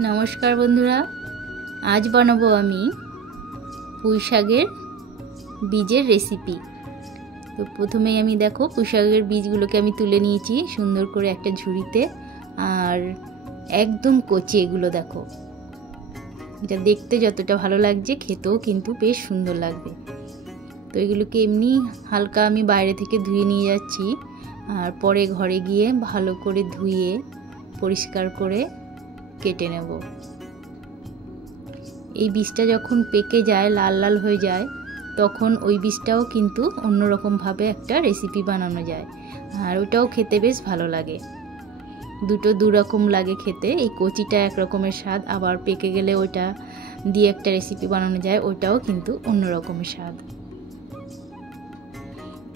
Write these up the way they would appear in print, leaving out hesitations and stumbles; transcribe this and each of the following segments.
नमस्कार बंधुरा आज बनाबो आमी पुঁই শাকের बीजेर रेसिपि। तो प्रथमेই आमी देखो पुঁই শাকের बीजगुलोके आमी तुले निয়েছি सुंदर करे একটা ঝুড়িতে আর একদম কচি। এগুলো দেখো, এটা দেখতে যতটা ভালো লাগছে খেতেও কিন্তু বেশ সুন্দর লাগবে। তো এগুলোকে এমনি হালকা আমি বাইরে থেকে ধুয়ে নিয়ে যাচ্ছি আর পরে ঘরে গিয়ে ভালো করে ধুয়ে পরিষ্কার করে কেটে নেব। এই বীজটা যখন পেকে যায় লাল লাল হয়ে যায় তখন ওই বীজটাও কিন্তু অন্যরকম ভাবে একটা রেসিপি বানানো যায় আর ওটাও খেতে বেশ ভালো লাগে। দুটো দু রকম লাগে খেতে, এই কচিটা এক রকমের স্বাদ, আবার পেকে গেলে ওটা দিয়ে একটা রেসিপি বানানো যায়, ওটাও কিন্তু অন্য রকমের স্বাদ।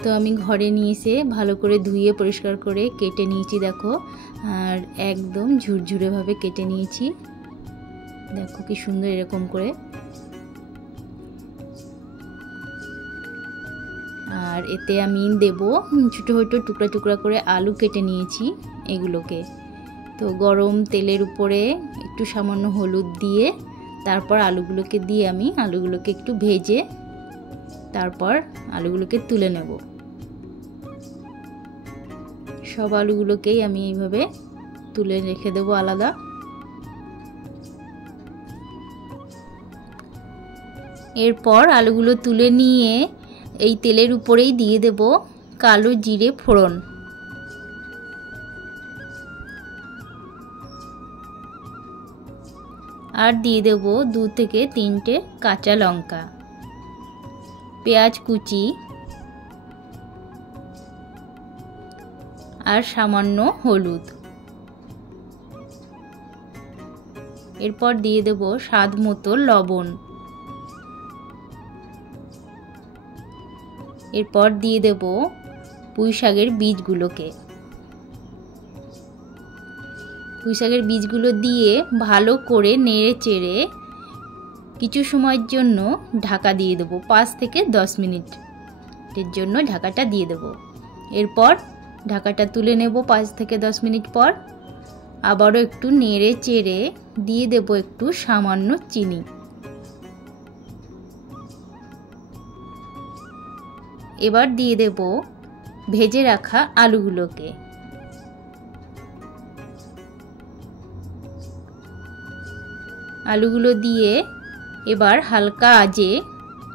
তো আমি ঘরে নিয়ে এসে ভালো করে ধুয়ে পরিষ্কার করে কেটে নিয়েছি দেখো, আর একদম ঝুরঝুরে ভাবে কেটে নিয়েছি। দেখো কি সুন্দর এরকম করে। আর এতে আমি দেব ছোট ছোট টুকরা টুকরা করে আলু কেটে নিয়েছি এগুলোকে। তো গরম তেলের উপরে একটু সামান্য হলুদ দিয়ে তারপর আলুগুলোকে দিয়ে আমি আলুগুলোকে একটু ভেজে তারপর আলুগুলোকে তুলে নেব। সব আলুগুলোকেই আমি এইভাবে তুলে রেখে দেবো আলাদা। এরপর আলুগুলো তুলে নিয়ে এই তেলের উপরেই দিয়ে দেব কালো জিরে ফোড়ন, আর দিয়ে দেব 2 থেকে 3টে কাঁচা লঙ্কা, পেঁয়াজ কুচি আর সামান্য হলুদ। এরপর দিয়ে দেব স্বাদ মতো লবণ। এরপর দিয়ে দেব পুঁই শাকের বীজগুলোকে। পুঁই শাকের বীজগুলো দিয়ে ভালো করে নেড়ে চেড়ে কিছু সময়ের জন্য ঢাকা দিয়ে দেব, 5 থেকে 10 মিনিটের জন্য ঢাকাটা দিয়ে দেব। এরপর ঢাকাটা তুলে নেব 5 থেকে 10 মিনিট পর। আবারও একটু নেড়ে চেড়ে দিয়ে দেব একটু সামান্য চিনি। এবার দিয়ে দেব ভেজে রাখা আলুগুলোকে। আলুগুলো দিয়ে এবার হালকা আঁচে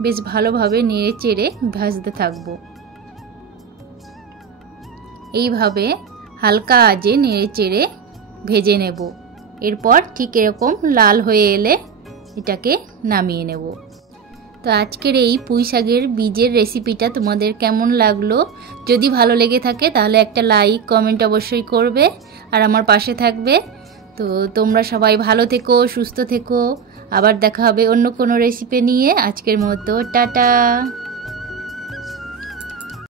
বেশ ভালোভাবে নেড়ে চেড়ে ভাজতে থাকবো। এইভাবে হালকা আঁচে নেড়ে চেড়ে ভেজে নেব। এরপর ঠিক এরকম লাল হয়ে এলে এটাকে নামিয়ে নেব। তো আজকের এই পুঁই শাকের বীজের রেসিপিটা তোমাদের কেমন লাগলো? যদি ভালো লেগে থাকে তাহলে একটা লাইক কমেন্ট অবশ্যই করবে আর আমার পাশে থাকবে। তো তোমরা সবাই ভালো থেকো, সুস্থ থেকো। আবার দেখা হবে অন্য কোনো রেসিপি নিয়ে। আজকের মতো টাটা।